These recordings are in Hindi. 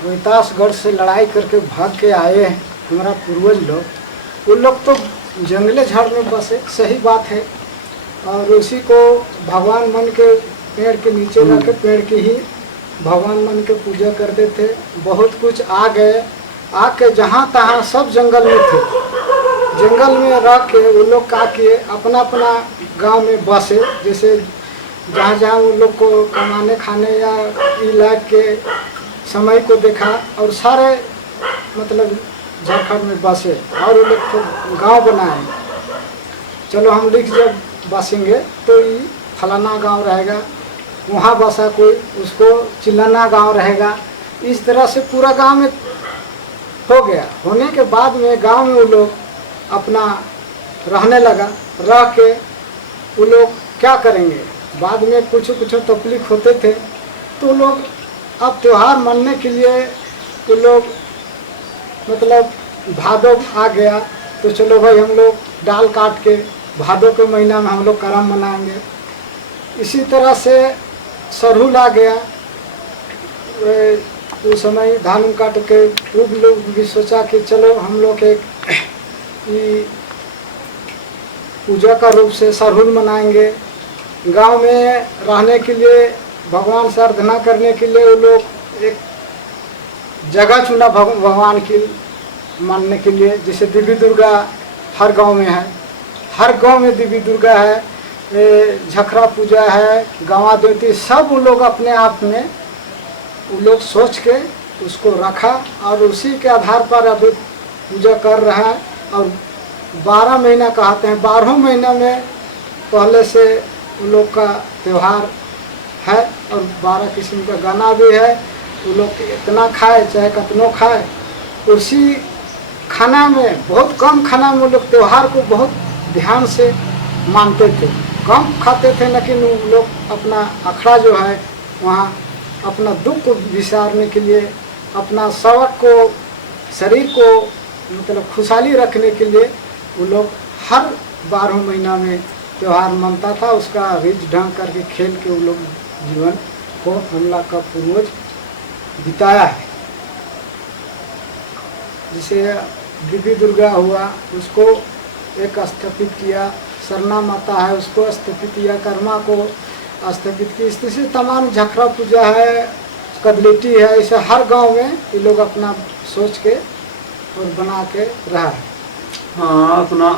रोहतासगढ़ से लड़ाई करके भाग के आए हैं हमारा पूर्वज लोग, वो लोग तो जंगले झाड़ में बसे, सही बात है। और उसी को भगवान मन के पेड़ के नीचे जाके पेड़ की ही भगवान मन के पूजा करते थे। बहुत कुछ आ गए, आके जहाँ तहाँ सब जंगल में थे, जंगल में रह के वो लोग क्या किए, अपना अपना गांव में बसे। जैसे जहाँ जहाँ उन लोग को कमाने खाने या इलाज के समय को देखा और सारे मतलब झारखंड में बसे और वो लोग तो गांव बनाए। चलो हम लिख जब बसेंगे तो ये फलाना गांव रहेगा, वहाँ बसा कोई, उसको चिल्लाना गांव रहेगा। इस तरह से पूरा गांव में हो गया। होने के बाद में गांव में वो लोग अपना रहने लगा। रह के वो लोग क्या करेंगे, बाद में कुछ कुछ तकलीफ होते थे तो लोग अब त्यौहार मनने के लिए वो लोग मतलब भादो आ गया तो चलो भाई हम लोग डाल काट के भादो के महीना में हम लोग करम मनाएंगे। इसी तरह से सरहुल आ गया, उस समय धान काट के वो लोग भी सोचा कि चलो हम लोग एक पूजा का रूप से सरहुल मनाएंगे। गांव में रहने के लिए, भगवान से आराधना करने के लिए वो लोग एक जगह चुना भगवान की मानने के लिए। जैसे देवी दुर्गा हर गांव में है, हर गांव में देवी दुर्गा है, झखरा पूजा है, गंवा देवती, सब वो लोग अपने आप में वो लोग सोच के उसको रखा और उसी के आधार पर अभी पूजा कर रहा है। और 12 महीना कहते हैं, 12 महीना में पहले से उन लोग का त्यौहार है और 12 किस्म का गाना भी है। वो लोग इतना खाए चाहे कितनों खाए, उसी खाना में बहुत कम खाना में वो लोग त्यौहार को बहुत ध्यान से मानते थे, कम खाते थे। लेकिन वो लोग अपना अखड़ा जो है वहाँ अपना दुख को विसारने के लिए, अपना शौक को, शरीर को मतलब खुशहाली रखने के लिए वो लोग हर 12 महीना में त्यौहार मनता था। उसका रिच ढंग करके खेल के वो लोग जीवन को हमला का पूर्वज बिताया है। जैसे देवी दुर्गा हुआ, उसको एक स्थापित किया, सरना माता है उसको स्थापित किया, कर्मा को स्थापित किया। इस तरह से तमाम झखरा पूजा है, कदलेटी है, ऐसे हर गांव में ये लोग अपना सोच के और बना के रहा है। हाँ, अपना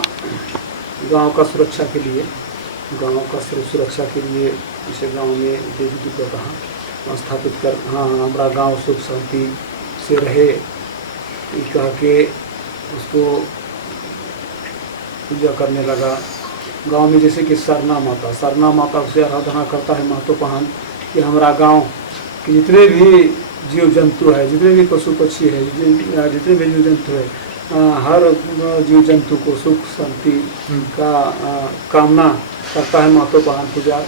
गांव का सुरक्षा के लिए, गांव का सुरक्षा के लिए जैसे गांव में देवी दुर्गा कहाँ स्थापित कर, हाँ हमारा गांव सुख शांति से रहे कह के उसको पूजा करने लगा। गांव में जैसे कि सरना माता से आराधना करता है महत्वपूर्ण कि हमारा गांव के जितने भी जीव जंतु है, जितने भी पशु पक्षी है, जितने भी जीव जंतु है, हर जीव जंतु को सुख शांति का कामना करता है महत्वपूर्ण पूजा।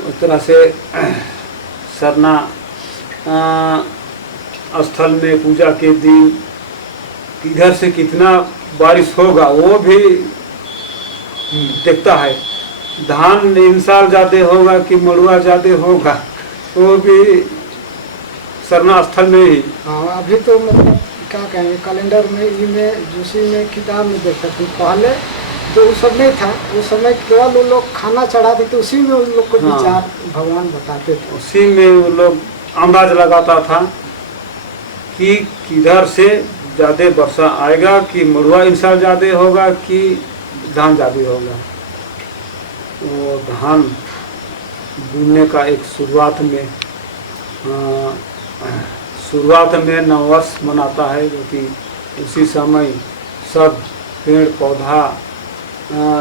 उस तरह से सरना स्थल में पूजा के दिन इधर से कितना बारिश होगा वो भी देखता है। धान इन साल ज़्यादा होगा कि मड़ुआ ज़्यादा होगा वो भी सरना स्थल में ही। हाँ, अभी तो मतलब क्या कहेंगे, कैलेंडर में, ई में, जूसी में, किताब में देखते थे। पहले तो वो सब नहीं था, उस समय केवल वो लोग खाना चढ़ाते थे, उसी में उन लोग को विचार भगवान बताते थे। उसी में वो लोग अंदाज लगाता था कि किधर से ज़्यादा वर्षा आएगा, कि मड़ुआ इन साल ज़्यादा होगा कि धान ज़्यादा होगा। तो धान बुनने का एक शुरुआत में नववर्ष मनाता है, जो कि उसी समय सब पेड़ पौधा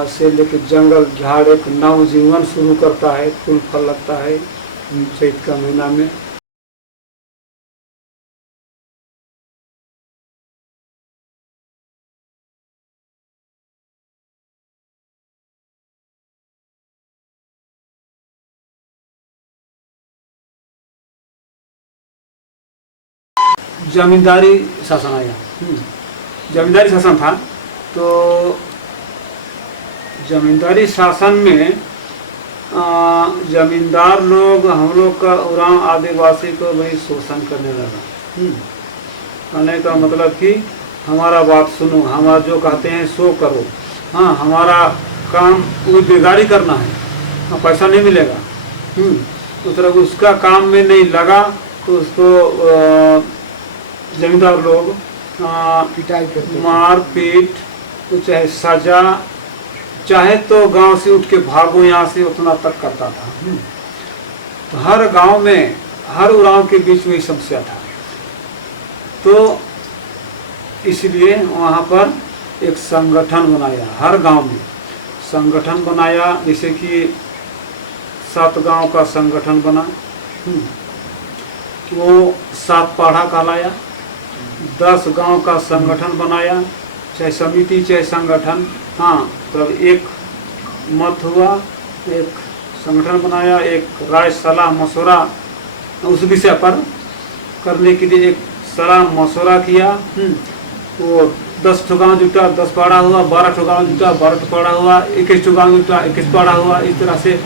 से लेकर जंगल झाड़ एक नव जीवन शुरू करता है, फूल फल लगता है चैत का महीना में। जमींदारी शासन आया। जमींदारी शासन था, तो जमींदारी शासन में जमींदार लोग हम लोग का उरांव आदिवासी को वही शोषण करने लगा। कहने का मतलब कि हमारा बात सुनो, हमारा जो कहते हैं सो करो, हाँ हमारा काम कोई बेगारी करना है, हाँ पैसा नहीं मिलेगा। तो तरह उसका काम में नहीं लगा तो उसको जमींदार लोग पिटाई करते, मार पीट, तो चाहे सजा, चाहे तो गांव से उठ के भागो यहाँ से, उतना तक करता था। तो हर गांव में, हर उरांव के बीच वही समस्या था। तो इसलिए वहाँ पर एक संगठन बनाया, हर गांव में संगठन बनाया। जैसे कि 7 गांव का संगठन बना, वो 7 पाढ़ा कहलाया। 10 गांव का संगठन बनाया, चाहे समिति चाहे संगठन, हाँ मतलब एक मत हुआ, एक संगठन बनाया, एक राय सलाह मशवरा उस विषय पर करने के लिए एक सलाह मशवरा किया। वो 10 ठो गाँव जुटा, 10 पाड़ा हुआ, 12 ठो गाँव जुटा, 12 ठो पाड़ा हुआ, 21 ठो गाँव जुटा, 21 पाड़ा हुआ। इस तरह से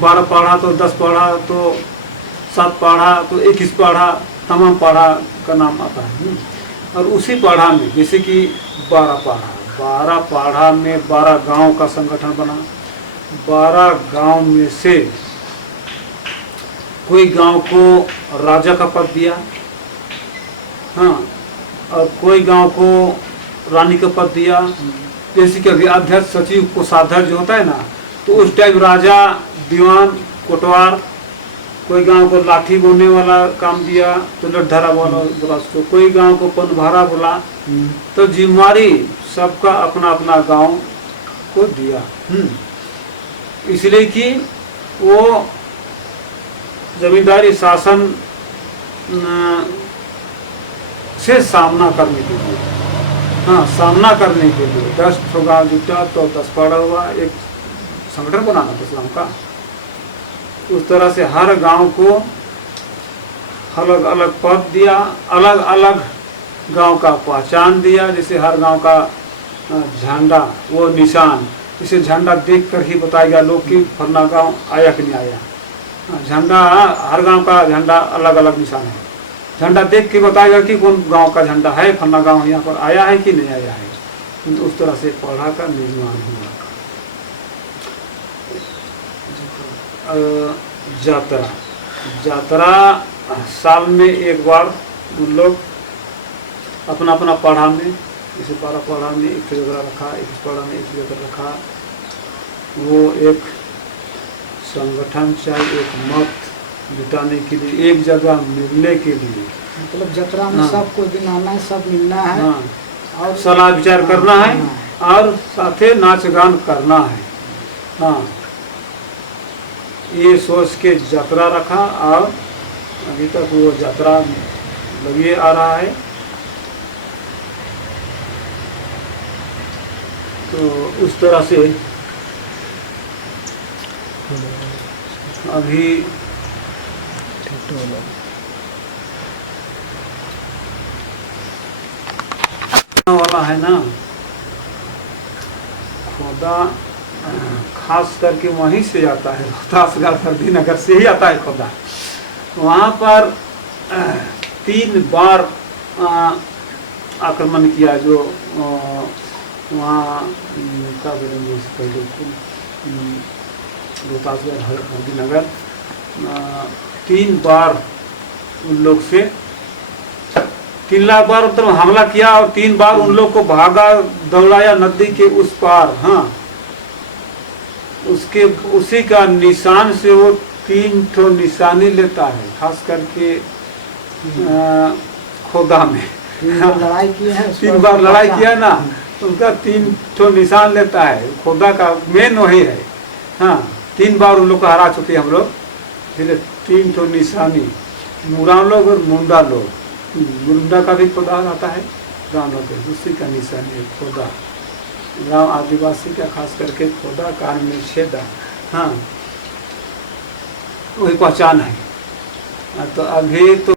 12 पाड़ा तो 10 पाड़ा तो 7 पाड़ा तो 21 पाड़ा, तमाम पाड़ा का नाम आता है। और उसी पाड़ा में जैसे कि 12 पाड़ा में 12 गांव का संगठन बना। 12 गांव में से कोई गांव को राजा का पद दिया, हाँ, और कोई गांव को रानी का पद दिया। जैसे कि अभी अध्यक्ष सचिव कोषाध्यक्ष जो होता है ना, तो उस टाइम राजा, दीवान, कोटवार। कोई गांव को लाठी बोने वाला काम दिया तो लठधरा वाला बोला उसको, कोई गांव को पनभारा बोला। तो जिम्मेवारी सबका अपना अपना गांव को दिया, इसलिए कि वो जमींदारी शासन से सामना करने के लिए, हाँ सामना करने के लिए 10 ठो गाँव जुटा तो 10 पाड़ा हुआ, एक संगठन बनाना था इस्लाम का। उस तरह से हर गांव को अलग अलग पद दिया, अलग अलग गांव का पहचान दिया। जैसे हर गांव का झंडा, वो निशान, इसे झंडा देख कर ही बताएगा लोग कि फलना गांव आया कि नहीं आया। झंडा, हर गांव का झंडा अलग अलग निशान है। झंडा देख के बताएगा कि कौन गांव का झंडा है, फलना गांव यहाँ पर आया है कि नहीं आया है। तो उस तरह से पढ़ा का निर्माण हुआ। जातरा, जातरा साल में एक बार उन लोग अपना अपना पाढ़ा में, जैसे 12 पाढ़ा में एक जगह रखा, 21 पाढ़ा में एक जगह रखा, वो एक संगठन चाहे एक मत जुटाने के लिए, एक जगह मिलने के लिए। मतलब जतरा में सबको दिन आना है, सब मिलना है, हाँ, और सलाह विचार करना है और साथे नाच गान करना है। हाँ, ये सोच के यात्रा रखा और अभी तक वो यात्रा लगे आ रहा है। तो उस तरह से अभी वाला है ना, खुदा खास करके वहीं से आता है, रोहतास फर्दी नगर से ही आता है खुदा। वहाँ पर 3 बार आक्रमण किया, जो वहाँ क्या बोलेंगे इसको, रोहतासगढ़ फर्दी नगर 3 बार उन लोग से 3 लाख बार मतलब हमला किया और 3 बार उन लोग को भागा दौड़ाया नदी के उस पार। हाँ, उसके उसी का निशान से वो 3 ठो निशानी लेता है, खास करके खोदा में। 3 लड़ाई की है, 3 बार लड़ाई किया ना, उसका 3 ठो निशान लेता है। खोदा का मेन वही है। हाँ, 3 बार उन लोग को हरा चुके हम लोग, इसलिए 3 ठो निशानी। मुरान लोग और मुंडा लोग, मुंडा का भी खोदा आता है गाँव लोग, उसी का निशानी है खोदा। गाँव आदिवासी का खास करके खोदा कान में छेदा, हाँ वही पहचान है। तो अभी तो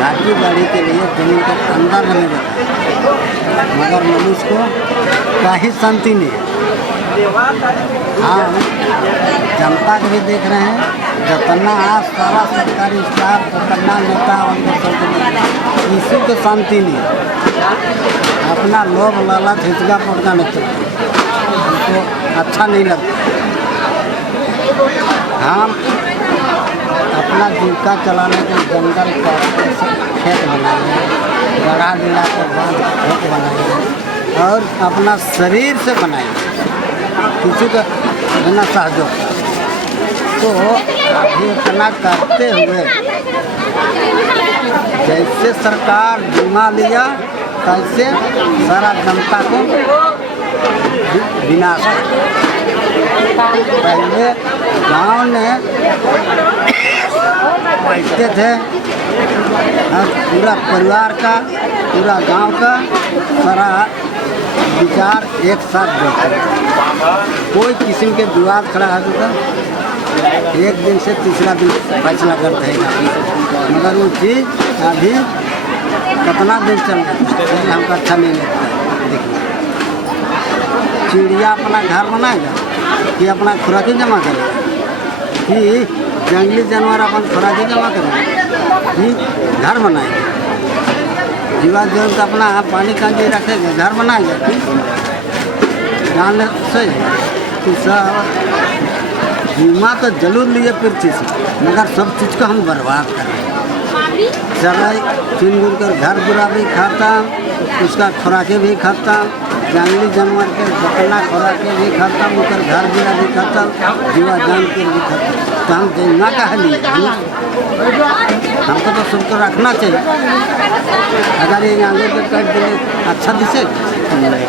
घाटी गाड़ी के लिए जमीन के अंदर रहने देता है, मगर मनुष्य को कहीं शांति नहीं है। हम जनता को भी देख रहे हैं, जितना सारा सरकारी स्टाफ, जितना नेता उनको किसी को शांति नहीं है। अपना लोभ लालच हिचका पटका नहीं चलता, हमको अच्छा नहीं लगता। हम अपना जीविका चलाने के जंगल काट के खेत बनाए, गढ़ा गिरा के बांध खेत बनाए और अपना शरीर से बनाए, किसी का बिना सहयोग। तो अभी इतना करते हुए जैसे सरकार बीमा लिया तैसे सारा जनता को विनाश। पहले गांव में बैठते थे और पूरा परिवार का, पूरा गांव का सारा विचार एक साथ बैठते। कोई किस्म के विवाद खड़ा होता, एक दिन से तीसरा दिन फैसला करते हैं, मगर वो चीज़ अभी कितना दिन चल रहा है हमको अच्छा नहीं लगता है। देखिए, चिड़िया अपना घर बनाएगा कि अपना खुराकी जमा करेगा, कि जंगली जानवर अपन खुराकी जमा करेगा कि घर बनाएगा। जीवा जंतु अपना पानी कांजी रखेगा, घर बनाएगा कि जान से कि सब बीमा तो जरूर लिए पृथ्वी से, मगर सब चीज़ को हम बर्बाद कर रहे हैं। चराई चुन गुर कर घर बुरा भी खाता, उसका खुराके भी खाता, जंगली जानवर के बकला खुराके भी खाता, उनकर घर बुरा भी खाता, जीवा जानवर भी खाता। तो हम जीना का लिए हमको तो सबको रखना चाहिए। अगर ये आगे के कर दिए अच्छा दिशे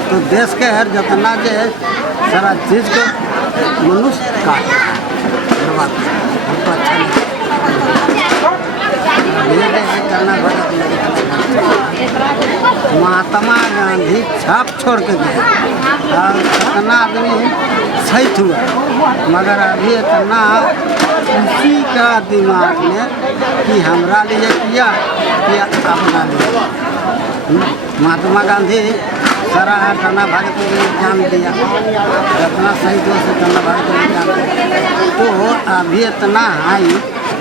तो देश के हर जितना जो है सारा चीज़ को मनुष्य काट बर्बाद हमको अच्छा नहीं करना। महात्मा गांधी छाप छोड़ के गए और कितना आदमी शहीद हुआ, मगर अभी इतना किसी का दिमाग में कि हमरा लिए किया कि अपना लिए। महात्मा गांधी सारा टाना भागत को जान दिया, जितना शहीद हुआ से टाना भागत को जान दिया। तो अभी इतना हाई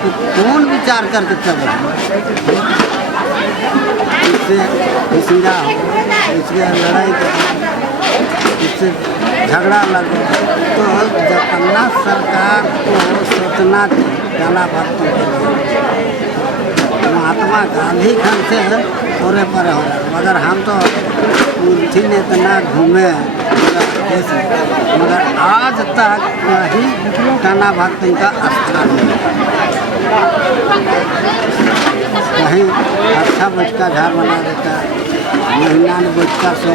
तो कौन विचार करके चल रहा है? इससे हिंसा हो, इससे लड़ाई कर, इससे झगड़ा लगे, तो जितना सरकार को सोचना चाहिए डाला भर्ती के लिए। महात्मा गांधी खान से थोड़े पर हो रहा, मगर हम तो पृथ्वी में इतना घूमे मगर आज तक कहीं टाना भक्ति का स्थान नहीं। कहीं अच्छा बचका घर बना देता, महीना में बचका से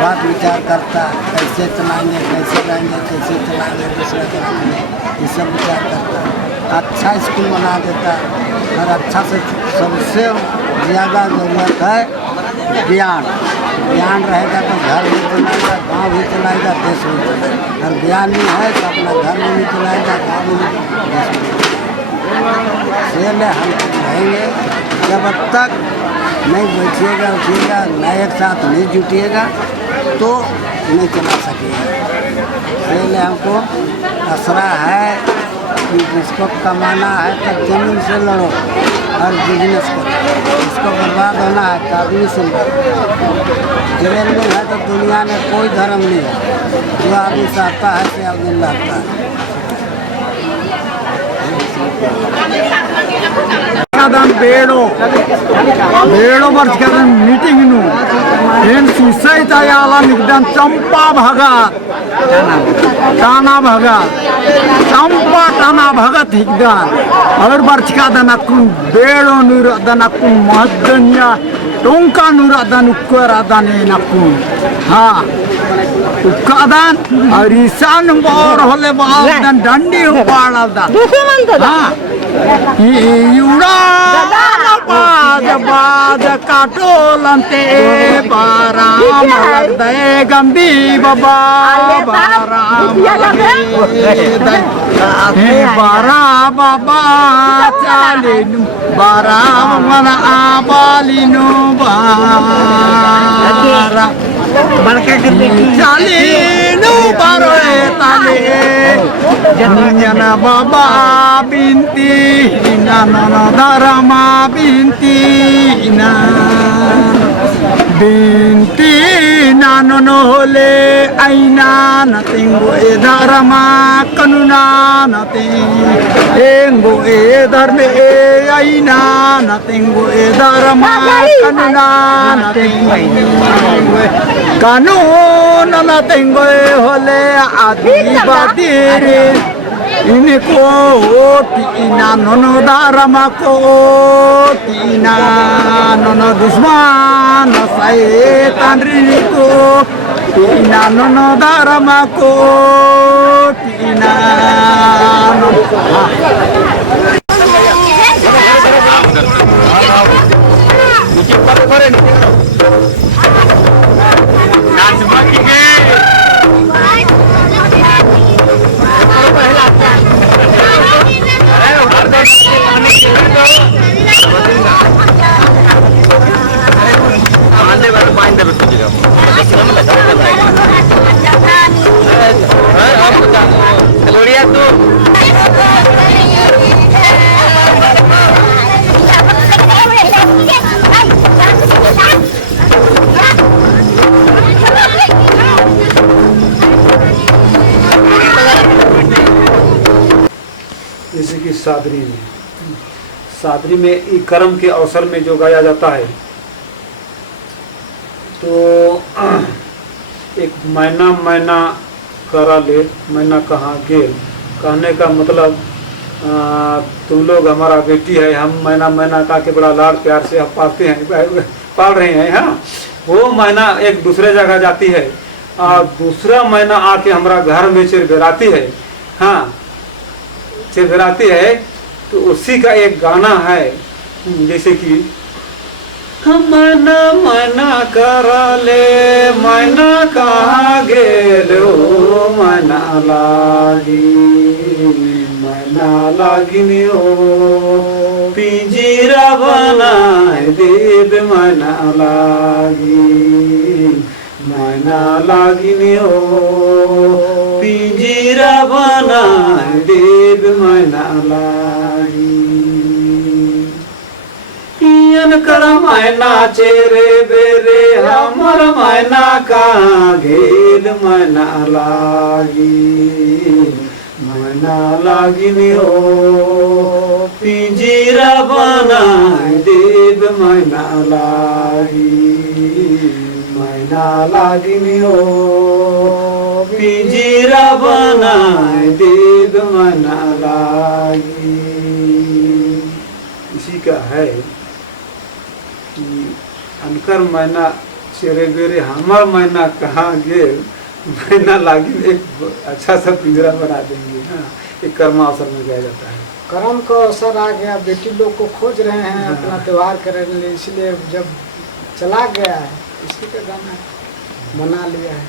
बात विचार करता, कैसे चलाएंगे, कैसे रहेंगे, कैसे चलाएंगे, दूसरा चलाएंगे, ये सब विचार करता। अच्छा स्कूल बना देता और अच्छा से सबसे ज़्यादा ज़रूरत है ज्ञान। ज्ञान रहेगा तो घर भी चलाएगा, गाँव भी चलाएगा, देश भी चलाएगा। और ज्ञान नहीं है तो अपना घर में भी चलाएगा, गाँव में भी, देश में। इसलिए हम रहेंगे जब तक नहीं बैठिएगा उठिएगा, नए एक साथ नहीं जुटिएगा तो नहीं चला सकेगा। इसलिए हमको असरा है कि जिसको कमाना है तो जमीन से लड़ो और बिजनेस करो, इसको बर्बाद होना है तो आदमी से लड़ो। ट्रेन में है तो दुनिया में कोई धर्म नहीं है, जो आदमी चाहता है से आदमी लड़ता है। ಬೇಡೋ ಬರ್ಸ್ಕದ ಮೀಟಿಂಗ್ನು ಏನು ಸುಸೈತ ಯಾಲ ನಿಗ್ದಾನ್ ಚಂಪಾ ಭಾಗತ್ टाना भगत चंपा टाना भगत हिगदान और बर्चका दनकुन बेड़ो नूर दनकुन महदन्या टोंका नूर दन उक्कर दने नकुन हाँ उक्कादान और ईशान बोर होले बाल दन डंडी उपाड़ दा हाँ बाज बाज काटोलंते बाराम लगदे गंदी बाबा बाराम लगदे बारा बाबा चालिनु बाराम मन आबालिनु बारा चालिनु बारोe tali jana baba binti nana dharma binti nano hole aina natingo e dharma kanuna natingo e dharme e aina natingo e dharma kanuna natingo kanuna natingo e hole adi badire इनको टीना ननो दारमा को टीना ननो दुश्मन शैतान को टीना ननो दारमा को टीना जैसे कि सादरी में कर्म के अवसर में जो गाया जाता है तो एक मैना मैना करा ले मैना कहाँ गेल कहने का मतलब तुम लोग हमारा बेटी है हम मैना मैना का के बड़ा लाड़ प्यार से हम पालते हैं पाल रहे हैं हाँ वो मैना एक दूसरे जगह जाती है और दूसरा मैना आके हमारा घर में चिरघराती है हाँ चिरघराती है तो उसी का एक गाना है जैसे कि मैना मैना करा ले मैना कहाँ गेलो मैना लागिनी ओ पिंजरा बनाए देव मैना लागिनी ओ पिंजरा बनाए देव मैना लागी कर मैना चेरे बेरे हमर मैना कहाँ गेल मैना लागिनी हो पिंजरा बनाए देव मैना लागिनी हो पिंजरा बनाए देव मैना लागी। इसी का है अनकर मैना चेरे बेरे हमार मैना कहाँ गेल मैना लागी एक अच्छा सा पिंजरा बना देंगे हाँ एक कर्म अवसर में गाया जाता है। कर्म का अवसर आ गया बेटी लोग को खोज रहे हैं अपना त्योहार करने के लिए इसलिए जब चला गया है इसी का गाना बना लिया है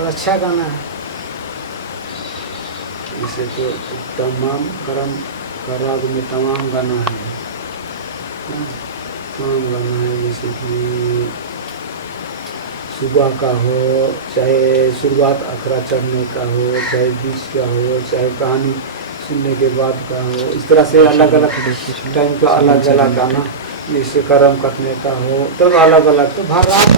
और अच्छा गाना है। इसे तो तमाम कर्म कराग में तमाम गाना है तमाम गाना है जैसे कि सुबह का हो चाहे शुरुआत अखरा चढ़ने का हो चाहे बीच का हो चाहे कहानी सुनने के बाद का हो इस तरह से अलग अलग टाइम का अलग अलग गाना जैसे कर्म कटने का हो तब अलग अलग तो भर रात